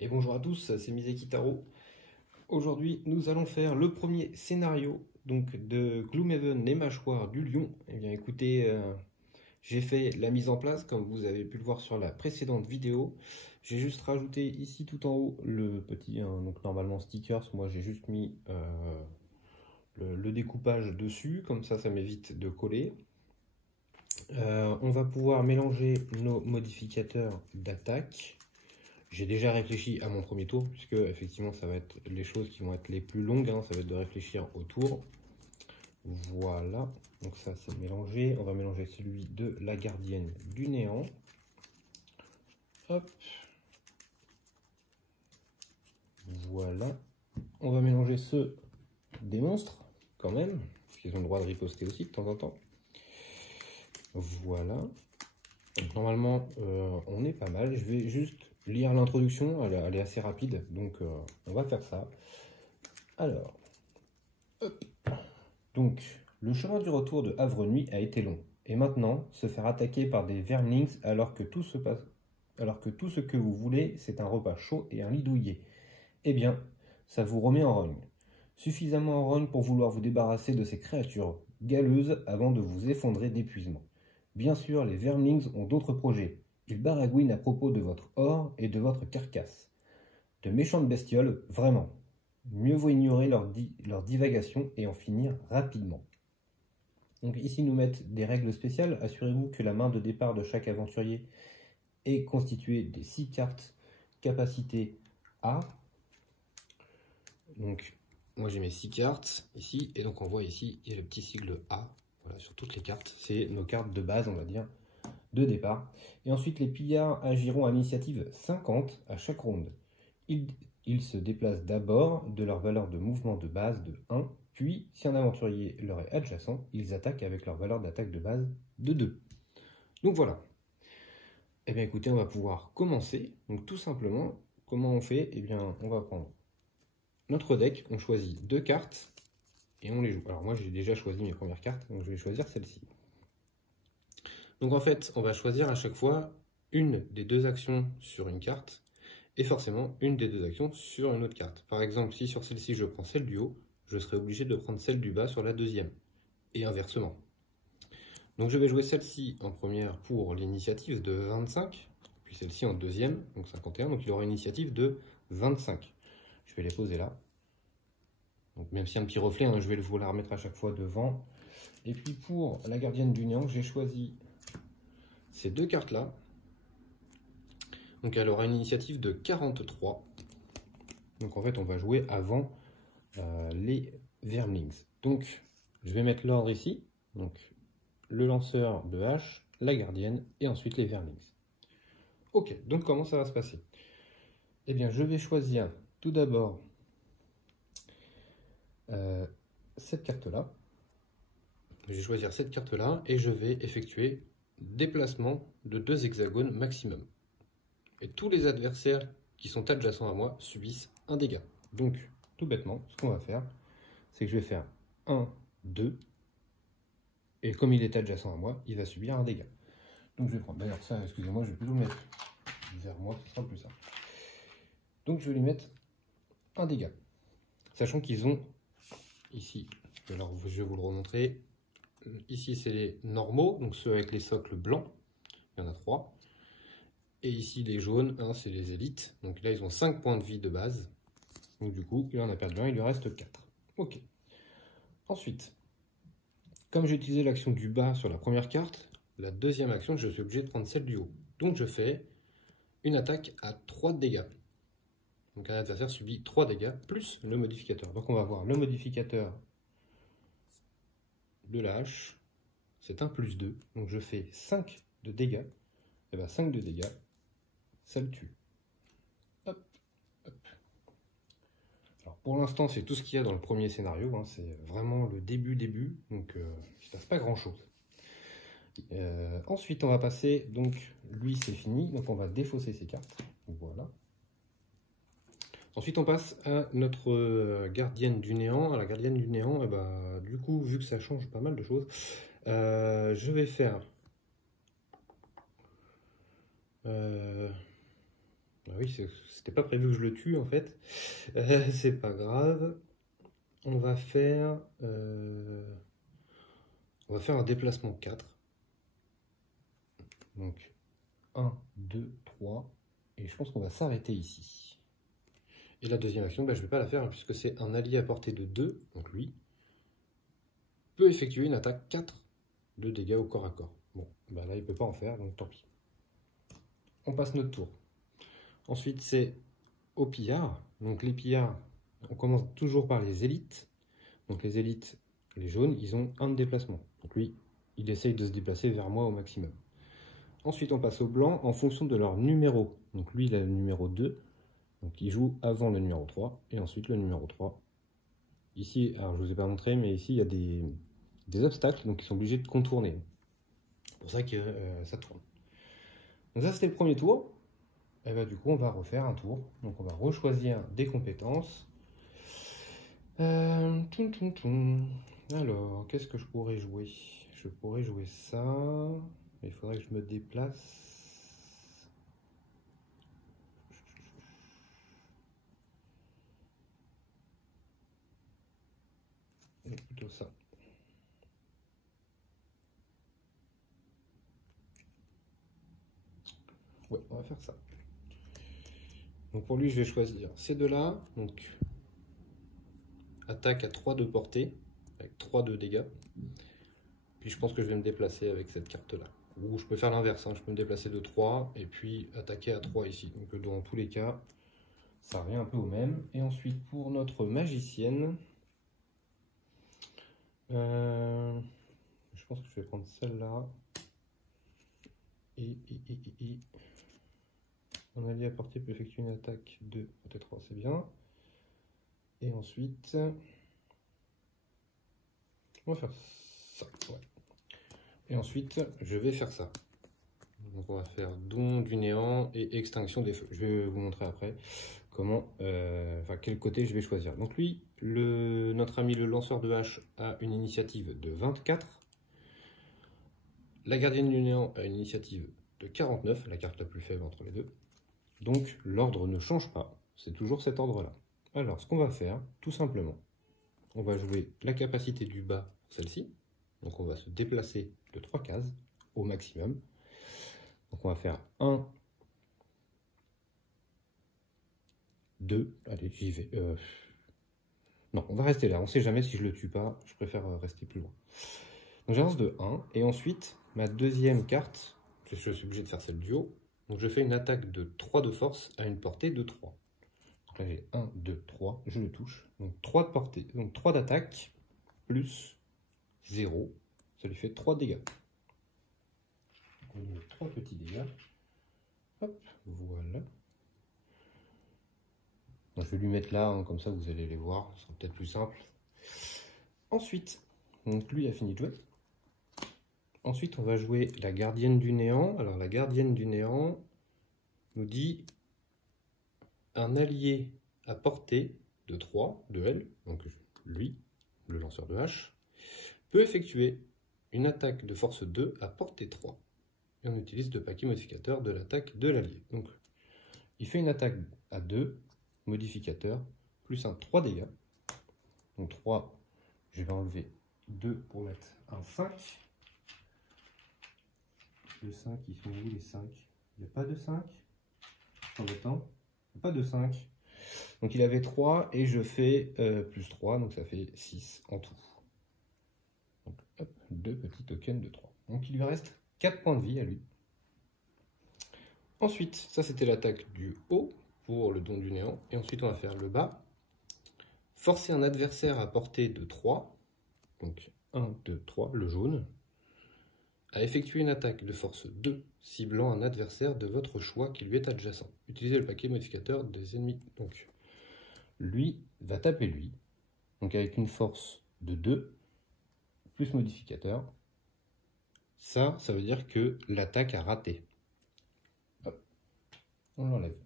Et bonjour à tous, c'est Miseki Taro. Aujourd'hui, nous allons faire le premier scénario donc de Gloomhaven, les mâchoires du lion. Eh bien, écoutez, j'ai fait la mise en place, comme vous avez pu le voir sur la précédente vidéo. J'ai juste rajouté ici tout en haut le petit, donc normalement stickers. Moi, j'ai juste mis le découpage dessus, comme ça m'évite de coller. On va pouvoir mélanger nos modificateurs d'attaque. J'ai déjà réfléchi à mon premier tour, puisque effectivement ça va être les choses qui vont être les plus longues, ça va être de réfléchir au tour. Voilà, donc ça c'est mélangé. On va mélanger celui de la gardienne du néant. Hop. Voilà. On va mélanger ceux des monstres, quand même, parce qu'ils ont le droit de riposter aussi de temps en temps. Voilà. Donc, normalement, on est pas mal. Je vais juste lire l'introduction, elle est assez rapide, donc on va faire ça. Alors, hop. Donc, le chemin du retour de Havre Nuit a été long, et maintenant, se faire attaquer par des vermlings alors que tout ce que vous voulez, c'est un repas chaud et un lit douillet. Eh bien, ça vous remet en rogne. Suffisamment en rogne pour vouloir vous débarrasser de ces créatures galeuses avant de vous effondrer d'épuisement. Bien sûr, les vermlings ont d'autres projets. Ils baragouinent à propos de votre or et de votre carcasse. De méchantes bestioles, vraiment. Mieux vaut ignorer leur divagation et en finir rapidement. Donc ici, nous mettent des règles spéciales. Assurez-vous que la main de départ de chaque aventurier est constituée des 6 cartes capacité A. Donc, moi j'ai mes 6 cartes ici, et donc on voit ici, il y a le petit sigle A. Voilà, sur toutes les cartes, c'est nos cartes de base, on va dire, de départ. Et ensuite, les pillards agiront à l'initiative 50 à chaque ronde. Ils se déplacent d'abord de leur valeur de mouvement de base de 1, puis, si un aventurier leur est adjacent, ils attaquent avec leur valeur d'attaque de base de 2. Donc voilà. Eh bien écoutez, on va pouvoir commencer. Donc tout simplement, comment on fait? Eh bien, on va prendre notre deck, on choisit 2 cartes, et on les joue. Alors moi j'ai déjà choisi mes premières cartes, donc je vais choisir celle-ci. Donc en fait, on va choisir à chaque fois une des 2 actions sur une carte, et forcément une des 2 actions sur une autre carte. Par exemple, si sur celle-ci je prends celle du haut, je serai obligé de prendre celle du bas sur la deuxième, et inversement. Donc je vais jouer celle-ci en première pour l'initiative de 25, puis celle-ci en deuxième, donc 51, donc il aura une initiative de 25. Je vais les poser là. Donc même si un petit reflet, je vais vous la remettre à chaque fois devant. Et puis pour la gardienne du néant, j'ai choisi ces 2 cartes-là. Donc elle aura une initiative de 43. Donc en fait, on va jouer avant les vermlings. Donc je vais mettre l'ordre ici. Donc le lanceur de hache, la gardienne et ensuite les vermlings. Ok, donc comment ça va se passer? Eh bien, je vais choisir tout d'abord cette carte-là. Je vais choisir cette carte-là et je vais effectuer déplacement de 2 hexagones maximum. Et tous les adversaires qui sont adjacents à moi subissent un dégât. Donc, tout bêtement, ce qu'on va faire, c'est que je vais faire 1, 2, et comme il est adjacent à moi, il va subir un dégât. Donc je vais prendre, d'ailleurs ça, excusez-moi, je vais plutôt le mettre vers moi, ce sera plus simple. Donc je vais lui mettre un dégât. Sachant qu'ils ont, ici, alors je vais vous le remontrer, ici c'est les normaux, donc ceux avec les socles blancs, il y en a 3. Et ici les jaunes, c'est les élites, donc là ils ont 5 points de vie de base. Donc du coup, il en a perdu un, il lui reste 4. Ok. Ensuite, comme j'ai utilisé l'action du bas sur la première carte, la deuxième action, je suis obligé de prendre celle du haut. Donc je fais une attaque à 3 dégâts. Donc un adversaire subit 3 dégâts plus le modificateur. Donc on va voir le modificateur de la hache, c'est un plus 2. Donc je fais 5 de dégâts. Et bien 5 de dégâts, ça le tue. Hop, hop. Alors pour l'instant, c'est tout ce qu'il y a dans le premier scénario. C'est vraiment le début, donc il ne se passe pas grand-chose. Ensuite, on va passer, donc lui c'est fini, donc on va défausser ses cartes. Voilà. Ensuite, on passe à notre gardienne du néant. À la gardienne du néant, du coup, vu que ça change pas mal de choses, je vais faire... oui, c'était pas prévu que je le tue en fait. C'est pas grave. On va faire un déplacement 4. Donc 1, 2, 3. Et je pense qu'on va s'arrêter ici. Et la deuxième action, je ne vais pas la faire puisque c'est un allié à portée de 2. Donc lui peut effectuer une attaque 4 de dégâts au corps à corps. Bon, là il ne peut pas en faire, donc tant pis. On passe notre tour. Ensuite c'est au pillard. Donc les pillards, on commence toujours par les élites. Donc les élites, les jaunes, ils ont un de déplacement. Donc lui, il essaye de se déplacer vers moi au maximum. Ensuite, on passe au blanc en fonction de leur numéro. Donc lui, il a le numéro 2. Donc il joue avant le numéro 3. Et ensuite le numéro 3. Ici, alors je ne vous ai pas montré, mais ici, il y a des obstacles. Donc ils sont obligés de contourner. C'est pour ça que ça tourne. Donc ça, c'était le premier tour. Et bah, du coup, on va refaire un tour. Donc on va rechoisir des compétences. Alors, qu'est-ce que je pourrais jouer? Je pourrais jouer ça. Il faudrait que je me déplace. Et plutôt ça. Ouais, on va faire ça. Donc pour lui, je vais choisir ces deux-là. Donc attaque à 3 de portée, avec 3 de dégâts. Puis je pense que je vais me déplacer avec cette carte-là. Ou je peux faire l'inverse, hein. Je peux me déplacer de 3 et puis attaquer à 3 ici. Donc dans tous les cas, ça revient un peu au même. Et ensuite pour notre magicienne, je pense que je vais prendre celle-là. Un allié à portée peut effectuer une attaque de portée 3, c'est bien. Et ensuite, on va faire ça. Ouais. Et ensuite, je vais faire ça. Donc on va faire don du néant et extinction des feux. Je vais vous montrer après comment, quel côté je vais choisir. Donc lui, notre ami le lanceur de hache a une initiative de 24. La gardienne du néant a une initiative de 49, la carte la plus faible entre les deux. Donc l'ordre ne change pas, c'est toujours cet ordre-là. Alors ce qu'on va faire, tout simplement, on va jouer la capacité du bas, celle-ci. Donc on va se déplacer de 3 cases au maximum. Donc on va faire 1, 2, allez j'y vais. Non, on va rester là, on ne sait jamais si je le tue pas, je préfère rester plus loin. Donc j'avance de 1, et ensuite ma deuxième carte, je suis obligé de faire celle du haut, donc je fais une attaque de 3 de force à une portée de 3. Donc là j'ai 1, 2, 3, je le touche. Donc 3 de portée, donc 3 d'attaque, plus 0, ça lui fait 3 dégâts. Donc on lui met 3 petits dégâts. Hop, voilà. Donc je vais lui mettre là, hein, comme ça vous allez les voir, ce sera peut-être plus simple. Ensuite, donc lui a fini de jouer. Ensuite, on va jouer la gardienne du néant. Alors, la gardienne du néant nous dit un allié à portée de 3 de elle, donc lui, le lanceur de hache, peut effectuer une attaque de force 2 à portée 3. Et on utilise 2 paquets modificateurs de l'attaque de l'allié. Donc, il fait une attaque à 2 modificateurs plus un 3 dégâts. Donc 3, je vais enlever 2 pour mettre un 5. Le 5, ils sont où les 5? Il n'y a pas de 5? Embêtant. Il n'y a pas de 5. Donc il avait 3 et je fais plus 3, donc ça fait 6 en tout. Donc hop, 2 petits tokens de 3. Donc il lui reste 4 points de vie à lui. Ensuite, ça c'était l'attaque du haut pour le don du néant. Et ensuite on va faire le bas. Forcer un adversaire à portée de 3. Donc 1, 2, 3, le jaune. À effectuer une attaque de force 2, ciblant un adversaire de votre choix qui lui est adjacent. Utilisez le paquet modificateur des ennemis. Donc, lui va taper lui. Donc avec une force de 2, plus modificateur. Ça veut dire que l'attaque a raté. Hop, on l'enlève.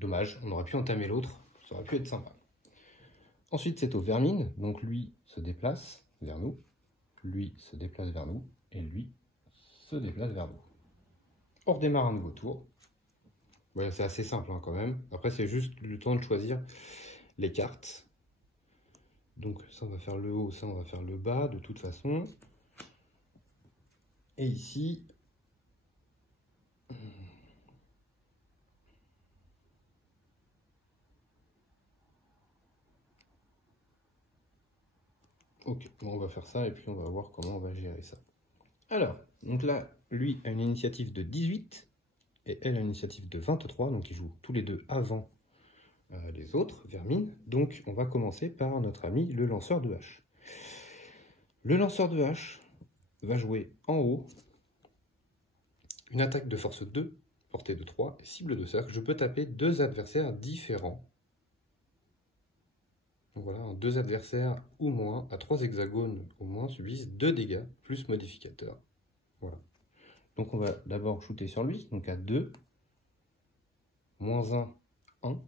Dommage, on aurait pu entamer l'autre, ça aurait pu être sympa. Ensuite, c'est au vermine, donc lui se déplace vers nous. Lui se déplace vers nous, et lui se déplace vers nous. on redémarre un nouveau tour. Ouais, c'est assez simple hein, quand même. Après, c'est juste le temps de choisir les cartes. Donc ça, on va faire le haut, ça, on va faire le bas, de toute façon. Et ici... Ok, bon, on va faire ça et puis on va voir comment on va gérer ça. Alors, donc là, lui a une initiative de 18 et elle a une initiative de 23, donc ils jouent tous les deux avant les autres, Vermine. Donc on va commencer par notre ami le lanceur de hache. Le lanceur de hache va jouer en haut une attaque de force 2, portée de 3, cible de cercle. Je peux taper 2 adversaires différents. Donc voilà, 2 adversaires ou moins, à 3 hexagones au moins, subissent 2 dégâts, plus modificateur. Voilà. Donc on va d'abord shooter sur lui, donc à 2, moins 1, 1.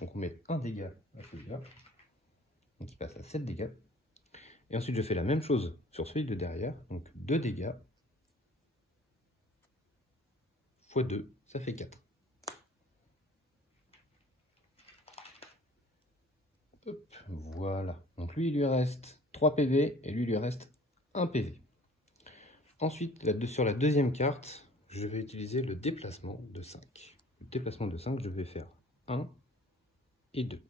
Donc on met 1 dégât à celui-là, donc il passe à 7 dégâts. Et ensuite je fais la même chose sur celui de derrière, donc 2 dégâts, x 2, ça fait 4. Hop, voilà, donc lui il lui reste 3 PV et lui il lui reste 1 PV. Ensuite, sur la deuxième carte, je vais utiliser le déplacement de 5. Le déplacement de 5, je vais faire 1 et 2.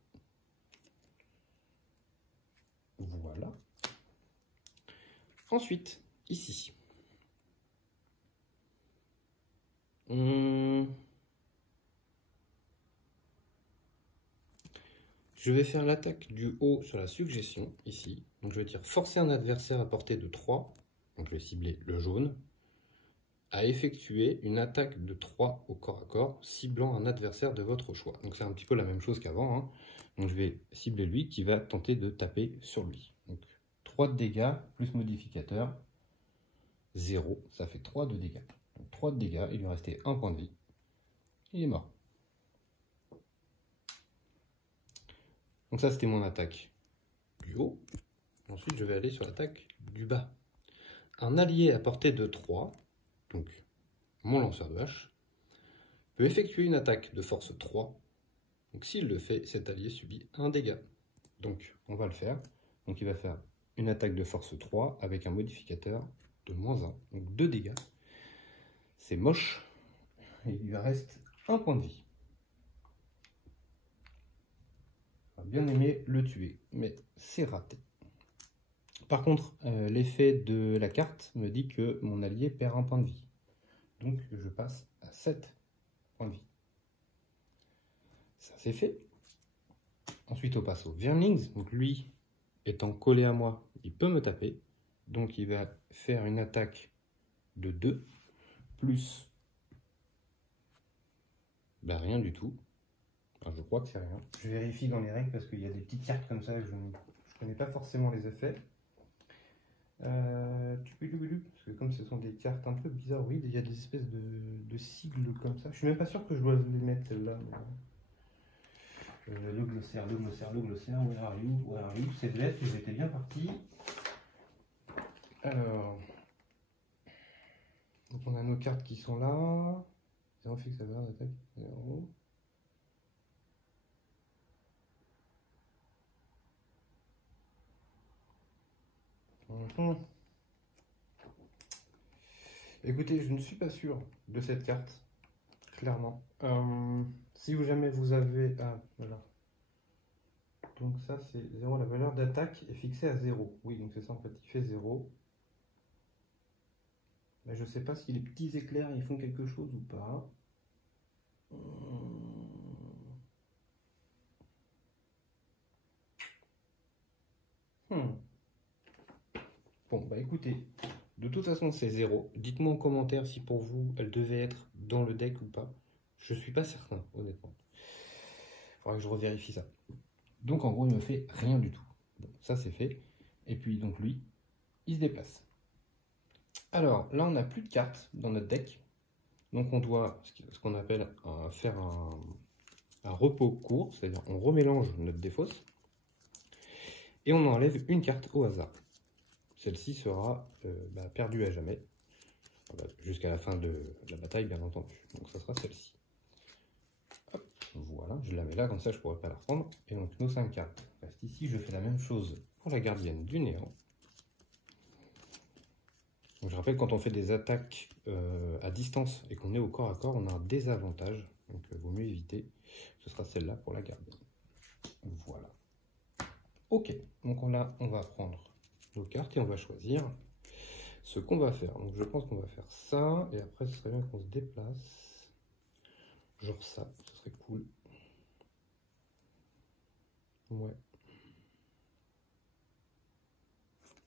Voilà. Ensuite, ici. Je vais faire l'attaque du haut sur la suggestion, ici. Donc je vais dire forcer un adversaire à portée de 3. Donc je vais cibler le jaune, à effectuer une attaque de 3 au corps à corps, ciblant un adversaire de votre choix. Donc c'est un petit peu la même chose qu'avant. Hein. Donc je vais cibler lui qui va tenter de taper sur lui. Donc 3 de dégâts plus modificateur, 0, ça fait 3 de dégâts. Donc 3 de dégâts, il lui restait 1 point de vie. Il est mort. Donc ça c'était mon attaque du haut. Ensuite je vais aller sur l'attaque du bas. Un allié à portée de 3, donc mon lanceur de hache, peut effectuer une attaque de force 3. Donc s'il le fait, cet allié subit 1 dégât. Donc on va le faire. Donc il va faire une attaque de force 3 avec un modificateur de moins 1. Donc 2 dégâts. C'est moche. Et il lui reste 1 point de vie. J'aurais bien aimé le tuer, mais c'est raté. Par contre, l'effet de la carte me dit que mon allié perd 1 point de vie. Donc je passe à 7 points de vie. Ça c'est fait. Ensuite on passe au Vermlings. Donc lui, étant collé à moi, il peut me taper. Donc il va faire une attaque de 2, plus rien du tout. Enfin, je crois que c'est rien. Je vérifie dans les règles parce qu'il y a des petites cartes comme ça et je ne connais pas forcément les effets. Parce que comme ce sont des cartes un peu bizarroïdes, il y a des espèces de sigles comme ça. Je suis même pas sûr que je dois les mettre celles-là. Le glossaire, where are you, c'est de lettres, ils étaient bien partis. Alors, donc on a nos cartes qui sont là. 0 fixe à valeur d'attaque, 0. Écoutez, je ne suis pas sûr de cette carte, clairement. Si jamais vous avez... Ah, voilà. Donc ça, c'est 0. La valeur d'attaque est fixée à 0. Oui, donc c'est ça, en fait, il fait 0. Mais je ne sais pas si les petits éclairs, ils font quelque chose ou pas. Bon, bah écoutez, de toute façon c'est 0. Dites-moi en commentaire si pour vous elle devait être dans le deck ou pas. Je suis pas certain, honnêtement. Il faudra que je revérifie ça. Donc en gros, il me fait rien du tout. Bon, ça c'est fait. Et puis donc lui, il se déplace. Alors là, on n'a plus de cartes dans notre deck. Donc on doit, ce qu'on appelle faire un repos court, c'est-à-dire on remélange notre défausse. Et on enlève une carte au hasard. Celle-ci sera perdue à jamais. jusqu'à la fin de la bataille, bien entendu. Donc ça sera celle-ci. Voilà, je la mets là, comme ça je ne pourrai pas la reprendre. Et donc nos 5 cartes restent ici. Je fais la même chose pour la gardienne du néant. Donc, je rappelle, quand on fait des attaques à distance et qu'on est au corps à corps, on a un désavantage. Donc il vaut mieux éviter. Ce sera celle-là pour la gardienne. Voilà. Ok, donc là, on va prendre nos cartes et on va choisir ce qu'on va faire. Donc je pense qu'on va faire ça. Et après, ce serait bien qu'on se déplace. Genre ça, ce serait cool. Ouais.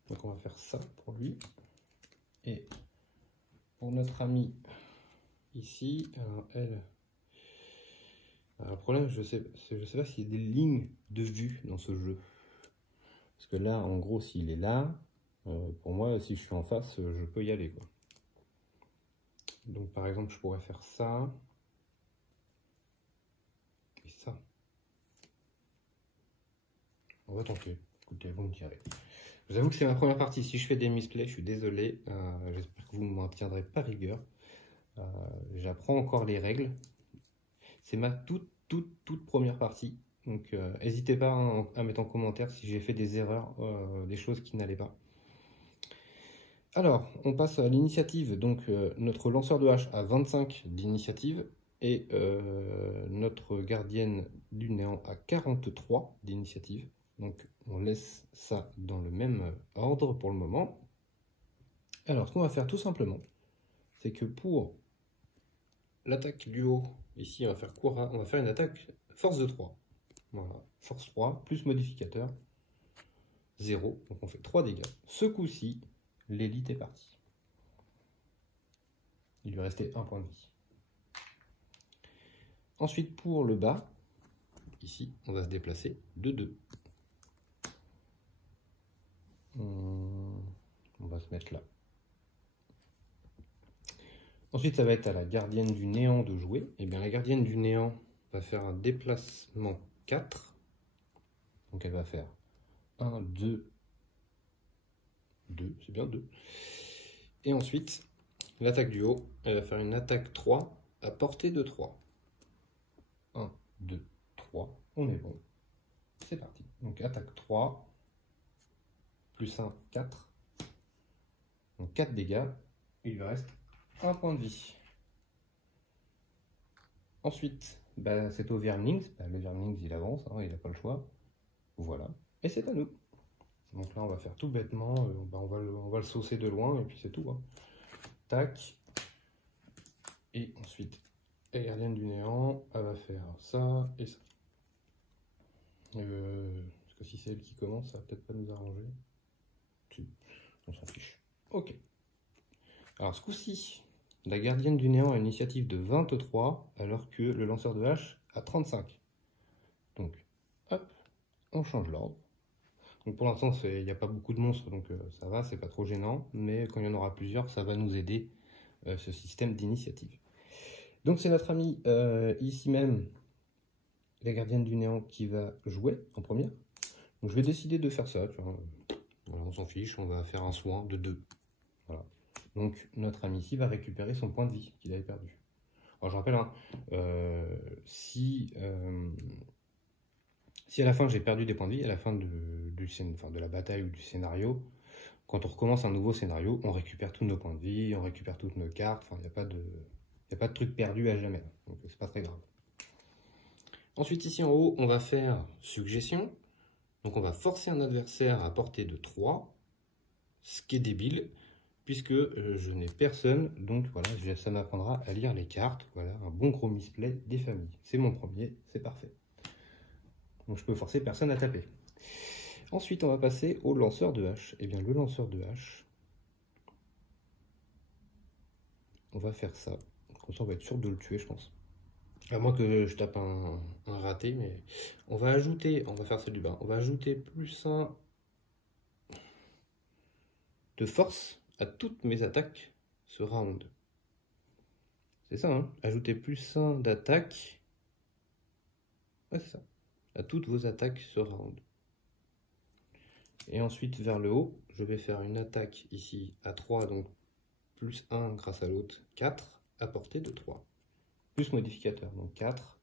Donc on va faire ça pour lui. Et pour notre amie ici, alors elle... Alors, le problème, je sais pas s'il y a des lignes de vue dans ce jeu. Parce que là, en gros, s'il est là, pour moi, si je suis en face, je peux y aller, quoi. Donc par exemple, je pourrais faire ça. Et ça. On va tenter. Écoutez, vous me direz. Je vous avoue que c'est ma première partie. Si je fais des misplays, je suis désolé. J'espère que vous ne m'en tiendrez pas rigueur. J'apprends encore les règles. C'est ma toute première partie. Donc n'hésitez pas à mettre en commentaire si j'ai fait des erreurs, des choses qui n'allaient pas. Alors, on passe à l'initiative. Donc notre lanceur de hache a 25 d'initiative. Et notre gardienne du néant a 43 d'initiative. Donc on laisse ça dans le même ordre pour le moment. Alors ce qu'on va faire tout simplement, c'est que pour l'attaque du haut, ici on va faire on va faire une attaque force de 3. Voilà, force 3 plus modificateur 0. Donc on fait 3 dégâts. Ce coup-ci, l'élite est partie. Il lui restait 1 point de vie. Ensuite pour le bas, ici on va se déplacer de 2. On va se mettre là. Ensuite, ça va être à la gardienne du néant de jouer. Et bien, la gardienne du néant va faire un déplacement 4. Donc, elle va faire 1, 2, 2, c'est bien 2. Et ensuite, l'attaque du haut, elle va faire une attaque 3 à portée de 3. 1, 2, 3, on est bon. C'est parti. Donc, attaque 3, plus 1, 4. Donc 4 dégâts, il lui reste 1 point de vie. Ensuite, c'est au Vermlings. Le Vermlings, il avance, hein, il n'a pas le choix. Voilà, et c'est à nous. Donc là, on va faire tout bêtement, on va le saucer de loin, et puis c'est tout. Hein. Tac. Et ensuite, la gardienne du néant, elle va faire ça et ça. Parce que si c'est elle qui commence, ça va peut-être pas nous arranger. Si, on s'en fiche. Ok. Alors ce coup-ci, la gardienne du néant a une initiative de 23, alors que le lanceur de hache a 35. Donc, hop, on change l'ordre. Donc pour l'instant, il n'y a pas beaucoup de monstres, donc ça va, c'est pas trop gênant. Mais quand il y en aura plusieurs, ça va nous aider, ce système d'initiative. Donc c'est notre ami, ici même, la gardienne du néant, qui va jouer en première. Donc je vais décider de faire ça, tu vois. Voilà, on s'en fiche, on va faire un soin de 2. Voilà. Donc notre ami ici va récupérer son point de vie qu'il avait perdu. Alors je rappelle, hein, si à la fin j'ai perdu des points de vie, à la fin de la bataille ou du scénario, quand on recommence un nouveau scénario, on récupère tous nos points de vie, on récupère toutes nos cartes, enfin il n'y a pas de truc perdu à jamais, donc c'est pas très grave. Ensuite ici en haut, on va faire suggestion, donc on va forcer un adversaire à portée de 3, ce qui est débile, puisque je n'ai personne, donc voilà, ça m'apprendra à lire les cartes. Voilà, un bon gros misplay des familles. C'est mon premier, c'est parfait. Donc je peux forcer personne à taper. Ensuite, on va passer au lanceur de hache. Et bien, le lanceur de hache, on va faire ça. Comme ça, on va être sûr de le tuer, je pense. À moins que je tape un raté, mais on va faire celui du bas. On va ajouter plus 1 de force à toutes mes attaques ce round. C'est ça, hein? Ajouter plus 1 d'attaque. Ouais, c'est ça. À toutes vos attaques ce round. Et ensuite, vers le haut, je vais faire une attaque ici à 3, donc plus 1 grâce à l'autre, 4, à portée de 3. Plus modificateur, donc 4,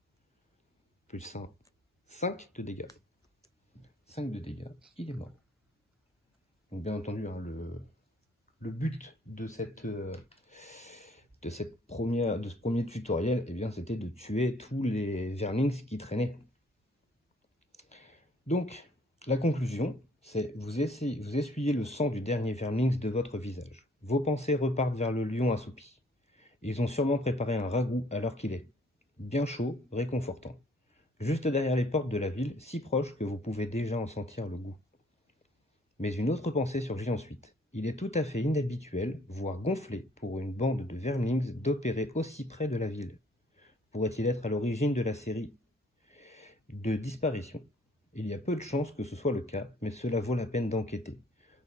plus 1, 5 de dégâts. 5 de dégâts, il est mort. Donc bien entendu, hein, le but de ce premier tutoriel, eh bien, c'était de tuer tous les vermings qui traînaient. Donc, la conclusion, c'est vous essuyez le sang du dernier vermings de votre visage. Vos pensées repartent vers le lion assoupi. Ils ont sûrement préparé un ragoût alors qu'il est bien chaud, réconfortant. Juste derrière les portes de la ville, si proche que vous pouvez déjà en sentir le goût. Mais une autre pensée surgit ensuite. Il est tout à fait inhabituel, voire gonflé, pour une bande de vermings d'opérer aussi près de la ville. Pourrait-il être à l'origine de la série de disparitions? Il y a peu de chances que ce soit le cas, mais cela vaut la peine d'enquêter.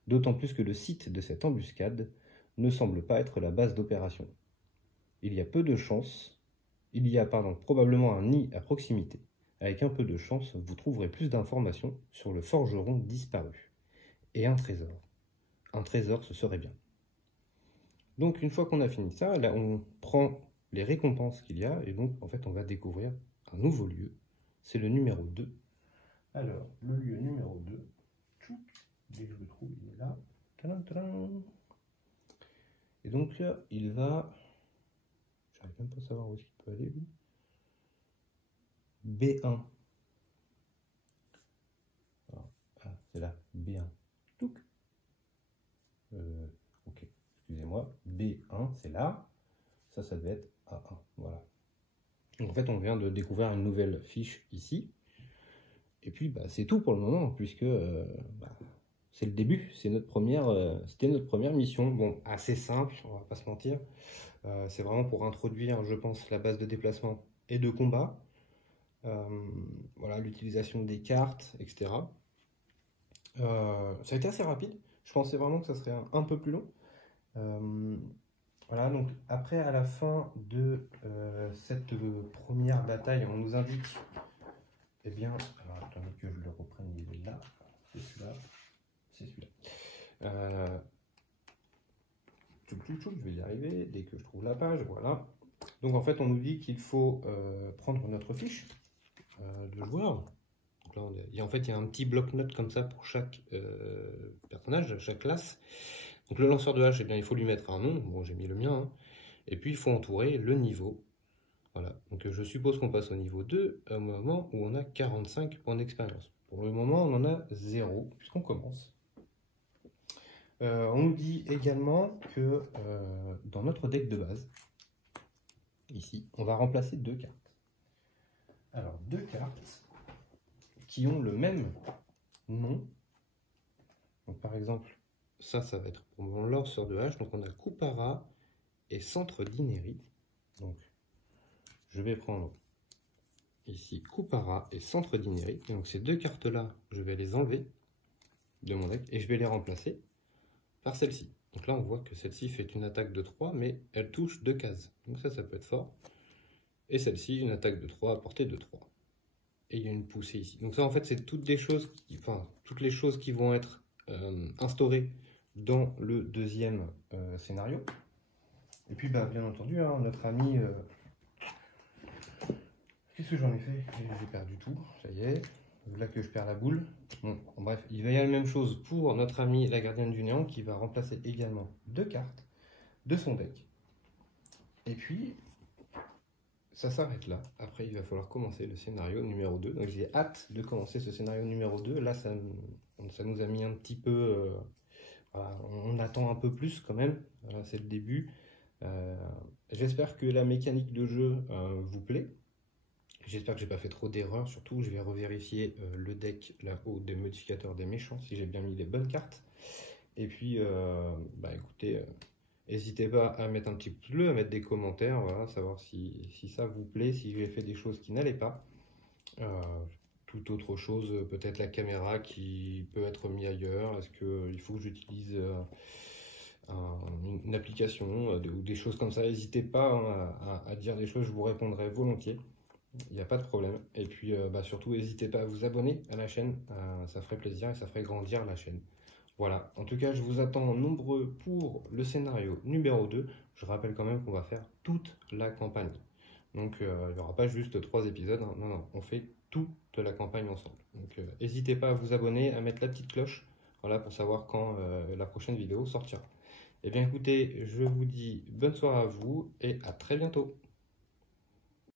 D'autant plus que le site de cette embuscade ne semble pas être la base d'opération. Il y a probablement un nid à proximité. Avec un peu de chance, vous trouverez plus d'informations sur le forgeron disparu. Et un trésor. Un trésor, ce serait bien. Donc, une fois qu'on a fini ça, là, on prend les récompenses qu'il y a, et donc, en fait, on va découvrir un nouveau lieu. C'est le numéro 2. Alors, le lieu numéro 2, dès que je le trouve, il est là. Tadam, tadam. Et donc là, il va... J'arrive même pas à savoir où est-ce qu'il peut aller, lui. B1. Ah, c'est là, B1. Touc. Ok, excusez-moi. B1, c'est là. Ça devait être A1. Voilà. Donc, en fait, on vient de découvrir une nouvelle fiche ici. Et puis, bah, c'est tout pour le moment, puisque c'est le début. C'était notre première mission. Bon, assez simple, on va pas se mentir. C'est vraiment pour introduire, je pense, la base de déplacement et de combat. Voilà, l'utilisation des cartes, etc. Ça a été assez rapide. Je pensais vraiment que ça serait un peu plus long. Voilà, donc après, à la fin de cette première bataille, on nous indique, eh bien, alors attendez que je le reprenne, il est là, c'est celui-là, je vais y arriver dès que je trouve la page, voilà. Donc en fait, on nous dit qu'il faut prendre notre fiche de joueur. Donc là, en fait, il y a un petit bloc-notes comme ça pour chaque personnage, chaque classe. Donc le lanceur de hache, eh bien, il faut lui mettre un nom. Bon, j'ai mis le mien. Hein. Et puis, il faut entourer le niveau. Voilà. Donc je suppose qu'on passe au niveau 2 au moment où on a 45 points d'expérience. Pour le moment, on en a 0, puisqu'on commence. On nous dit également que dans notre deck de base, ici, on va remplacer 2 cartes. Alors, 2 cartes qui ont le même nom. Donc, par exemple, ça va être pour mon lanceur de hache. Donc, on a Kupara et Centre d'Inérie. Donc, je vais prendre ici Kupara et Centre d'Inérie. Donc, ces 2 cartes-là, je vais les enlever de mon deck et je vais les remplacer par celle-ci. Donc là, on voit que celle-ci fait une attaque de 3, mais elle touche 2 cases. Donc ça peut être fort. Et celle-ci, une attaque de 3 à portée de 3. Et il y a une poussée ici. Donc ça, en fait, c'est toutes les choses qui vont être instaurées dans le deuxième scénario. Et puis, bah, bien entendu, hein, notre ami... Qu'est-ce que j'en ai fait? J'ai perdu tout, ça y est. Là que je perds la boule. Bon, bref, il va y avoir la même chose pour notre ami la gardienne du néant qui va remplacer également 2 cartes de son deck. Et puis, ça s'arrête là. Après, il va falloir commencer le scénario numéro 2. Donc j'ai hâte de commencer ce scénario numéro 2. Là, ça nous a mis un petit peu... voilà, on attend un peu plus quand même. Voilà, c'est le début. J'espère que la mécanique de jeu vous plaît. J'espère que j'ai pas fait trop d'erreurs. Surtout, je vais revérifier le deck là-haut des modificateurs des méchants, si j'ai bien mis les bonnes cartes. Et puis, bah écoutez, n'hésitez pas à mettre un petit pouce bleu, à mettre des commentaires, voilà, savoir si ça vous plaît, si j'ai fait des choses qui n'allaient pas. Toute autre chose, peut-être la caméra qui peut être mise ailleurs. Est-ce qu'il faut que j'utilise une application ou des choses comme ça? N'hésitez pas hein, à dire des choses, je vous répondrai volontiers. Il n'y a pas de problème. Et puis bah, surtout, n'hésitez pas à vous abonner à la chaîne. Ça ferait plaisir et ça ferait grandir la chaîne. Voilà, en tout cas, je vous attends nombreux pour le scénario numéro 2. Je rappelle quand même qu'on va faire toute la campagne. Donc, il n'y aura pas juste 3 épisodes, hein. Non, non, on fait toute la campagne ensemble. Donc, n'hésitez pas à vous abonner, à mettre la petite cloche, voilà, pour savoir quand la prochaine vidéo sortira. Eh bien, écoutez, je vous dis bonne soirée à vous et à très bientôt.